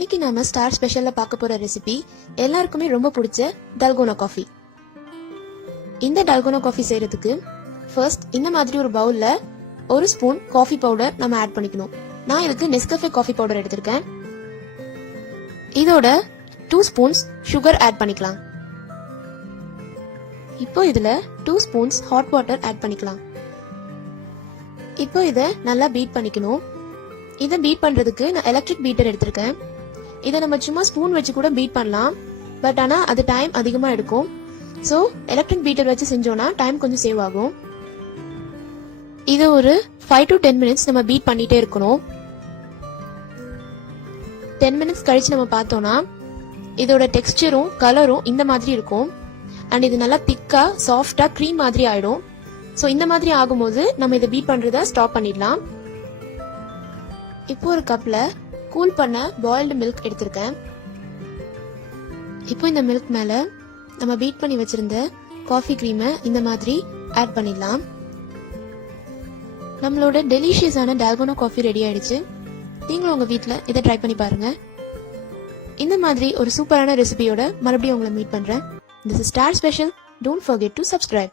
இன்னைக்கு நாம ஸ்டார் ஸ்பெஷல்ல பார்க்க போற ரெசிபி எல்லாருக்குமே ரொம்ப பிடிச்ச டல்கோனா காஃபி. இந்த டல்கோனா காஃபி செய்யறதுக்கு ஃபர்ஸ்ட் இந்த மாதிரி ஒரு பவுல்ல ஒரு ஸ்பூன் காஃபி பவுடர் நம்ம ஆட் பண்ணிக்கணும். நான் இதுக்கு நெஸ்கஃபே காஃபி பவுடர் எடுத்திருக்கேன். இதோட 2 ஸ்பூன்ஸ் சுகர் ஆட் பண்ணிக்கலாம். இப்போ இதுல 2 ஸ்பூன்ஸ் ஹாட் வாட்டர் ஆட் பண்ணிக்கலாம். இப்போ இதை நல்லா பீட் பண்ணிக்கணும். இதை பீட் பண்றதுக்கு நான் எலக்ட்ரிக் பீட்டர் எடுத்திருக்கேன். இதை நம்ம சும்மா ஸ்பூன் வச்சு கூட பீட் பண்ணலாம், பட் ஆனா அது டைம் அதிகமா எடுக்கும். ஸோ எலக்ட்ரிக் பீட்டர் வச்சு செஞ்சோம்னா டைம் கொஞ்சம் சேவ் ஆகும். இது ஒரு 5 to 10 minutes நம்ம பீட் பண்ணிட்டே இருக்கணும். 10 minutes கழிச்சு நம்ம பார்த்தோம்னா இதோட டெக்ஸ்டரும் கலரும் இந்த மாதிரி இருக்கும். அண்ட் இது நல்லா திக்கா சாஃப்டா க்ரீம் மாதிரி ஆயிடும். ஸோ இந்த மாதிரி ஆகும்போது நம்ம இதை பீட் பண்றத ஸ்டாப் பண்ணிடலாம். இப்போ ஒரு கப்ல கூல் பண்ண பாயில்டு மில்க் எடுத்திருக்கேன். இப்போ இந்த மில்க் மேல நம்ம பீட் பண்ணி வச்சிருந்த காஃபி கிரீமை இந்த மாதிரி ஆட் பண்ணிடலாம். நம்மளோட டெலிஷியஸான டால்கோனா காஃபி ரெடி ஆயிடுச்சு. நீங்களும் உங்க வீட்ல இதை ட்ரை பண்ணி பாருங்க. இந்த மாதிரி ஒரு சூப்பரான ரெசிபியோட மறுபடியும் உங்களை மீட் பண்றேன். This is Star Special. Don't forget to subscribe.